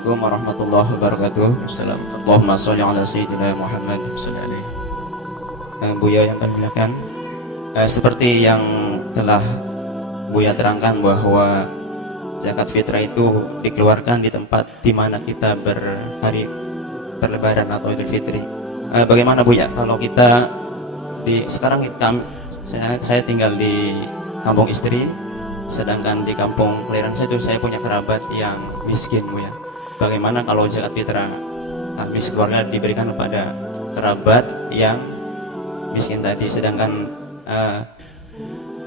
Assalamualaikum warahmatullahi wabarakatuh. Assalamualaikum. Allahumma sholli ala sayyidina Muhammad. Buya yang kami muliakan, seperti yang telah Buya terangkan bahwa zakat fitrah itu dikeluarkan di tempat di mana kita berhari berlebaran atau Idul Fitri. Bagaimana Buya kalau kita sekarang saya tinggal di kampung istri, sedangkan di kampung kelahiran saya itu saya punya kerabat yang miskin Buya. Bagaimana kalau zakat fitrah kami sekeluarga diberikan kepada kerabat yang miskin tadi, sedangkan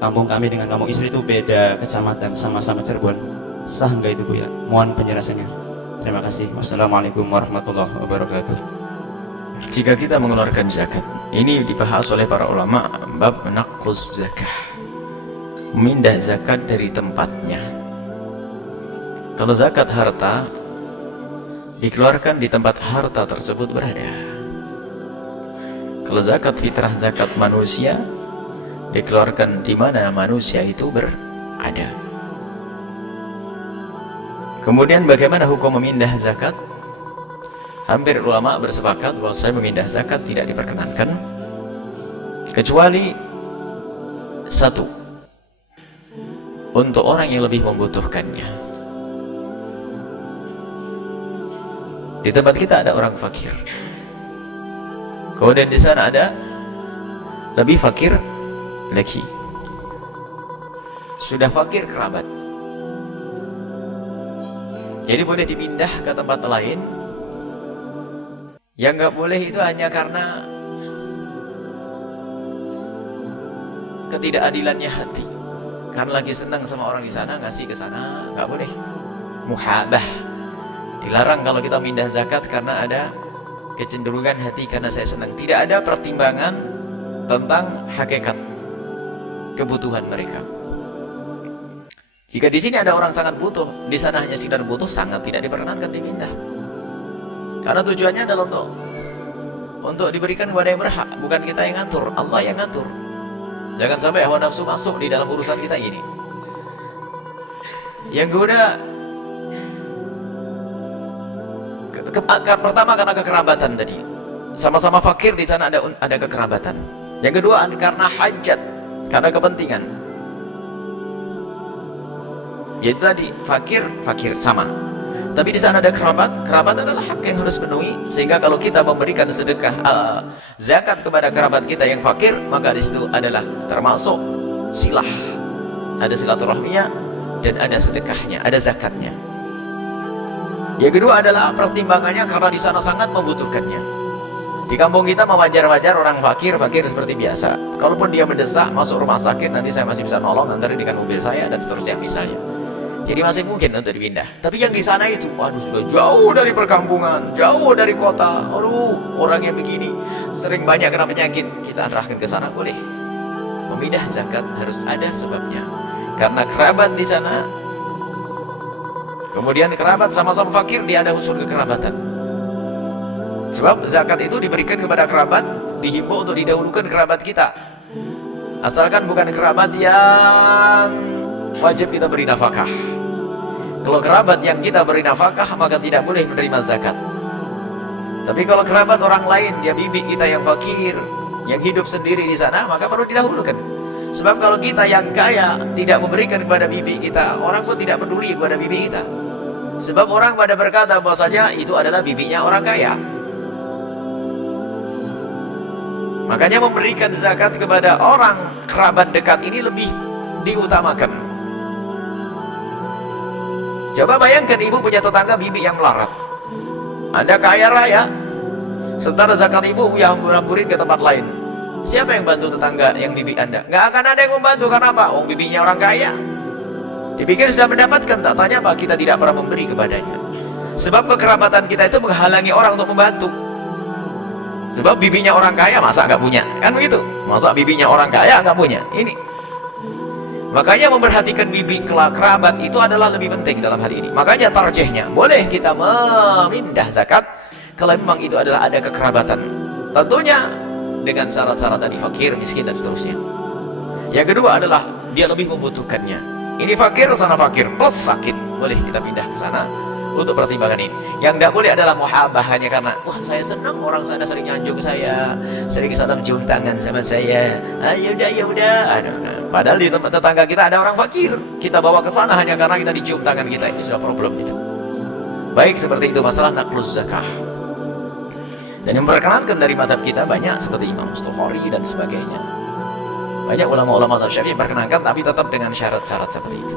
kampung kami dengan kampung istri itu beda kecamatan, sama-sama Cirebon. Sah enggak itu Buya? Mohon penjelasannya. Terima kasih. Wassalamualaikum warahmatullahi wabarakatuh. Jika kita mengeluarkan zakat, ini dibahas oleh para ulama bab naqlus zakah, memindah zakat dari tempatnya. Kalau zakat harta dikeluarkan di tempat harta tersebut berada. Kalau zakat fitrah, zakat manusia, dikeluarkan di mana manusia itu berada. Kemudian bagaimana hukum memindah zakat? Hampir ulama bersepakat bahwa saya memindah zakat tidak diperkenankan kecuali satu, untuk orang yang lebih membutuhkannya. Di tempat kita ada orang fakir, kemudian di sana ada lebih fakir lagi, sudah fakir kerabat, jadi boleh dipindah ke tempat lain. Yang nggak boleh itu hanya karena ketidakadilannya hati, karena lagi senang sama orang di sana ngasih ke sana, nggak boleh. Muhabah dilarang kalau kita pindah zakat karena ada kecenderungan hati karena saya senang. Tidak ada pertimbangan tentang hakikat kebutuhan mereka. Jika di sini ada orang sangat butuh, di sana hanya sekedar butuh, sangat tidak diperkenankan dipindah. Karena tujuannya adalah untuk diberikan kepada yang berhak, bukan kita yang ngatur, Allah yang ngatur. Jangan sampai hawa nafsu masuk di dalam urusan kita ini. Yang kedua, pertama karena kekerabatan tadi, sama-sama fakir, di sana ada kekerabatan. Yang kedua karena hajat, karena kepentingan. Yaitu tadi fakir sama. Tapi di sana ada kerabat adalah hak yang harus penuhi. Sehingga kalau kita memberikan sedekah zakat kepada kerabat kita yang fakir, maka di situ adalah termasuk silah, ada silaturahminya dan ada sedekahnya, ada zakatnya. Yang kedua adalah pertimbangannya karena di sana sangat membutuhkannya. Di kampung kita wajar-wajar orang fakir seperti biasa. Kalaupun dia mendesak masuk rumah sakit, nanti saya masih bisa nolong, antarin dengan mobil saya dan seterusnya misalnya. Jadi masih mungkin untuk dipindah. Tapi yang di sana itu, waduh, sudah jauh dari perkampungan, jauh dari kota. Aduh, orang yang begini sering banyak kena penyakit, kita arahkan ke sana boleh. Memindah zakat harus ada sebabnya. Karena kerabat di sana, kemudian kerabat sama-sama fakir, dia ada unsur kekerabatan. Sebab zakat itu diberikan kepada kerabat, dihimbau untuk didahulukan kerabat kita. Asalkan bukan kerabat yang wajib kita beri nafkah. Kalau kerabat yang kita beri nafkah, maka tidak boleh menerima zakat. Tapi kalau kerabat orang lain, dia bibi kita yang fakir, yang hidup sendiri di sana, maka perlu didahulukan. Sebab kalau kita yang kaya tidak memberikan kepada bibi kita, orang pun tidak peduli kepada bibi kita. Sebab orang pada berkata bahwasanya itu adalah bibinya orang kaya. Makanya memberikan zakat kepada orang kerabat dekat ini lebih diutamakan. Coba bayangkan ibu punya tetangga bibi yang melarat. Anda kaya raya, sementara zakat ibu yang hamburin ke tempat lain. Siapa yang bantu tetangga yang bibi Anda? Nggak akan ada yang membantu. Karena apa? Oh, bibinya orang kaya. Dipikir sudah mendapatkan, tak tanya apa, kita tidak pernah memberi kepadanya. Sebab kekerabatan kita itu menghalangi orang untuk membantu. Sebab bibinya orang kaya, masa nggak punya? Kan begitu? Masa bibinya orang kaya nggak punya? Ini. Makanya memperhatikan bibi kerabat itu adalah lebih penting dalam hal ini. Makanya tarjihnya, boleh kita memindah zakat kalau memang itu adalah ada kekerabatan. Tentunya dengan syarat-syarat tadi, fakir, miskin, dan seterusnya. Yang kedua adalah dia lebih membutuhkannya. Ini fakir, sana fakir, plus sakit, boleh kita pindah ke sana untuk pertimbangan ini. Yang tidak boleh adalah muhabah hanya karena wah saya senang orang sana sering nyanjung saya, sering salam cium tangan sama saya. Ya udah. Padahal di tempat tetangga kita ada orang fakir, kita bawa ke sana hanya karena kita dicium tangan kita. Ini sudah problem itu. Baik, seperti itu masalah nakluz zakah. Dan yang memperkenankan dari mazhab kita banyak seperti Imam Mustokhori dan sebagainya. Banyak ulama-ulama mazhab Syafi'i memperkenankan, tapi tetap dengan syarat-syarat seperti itu.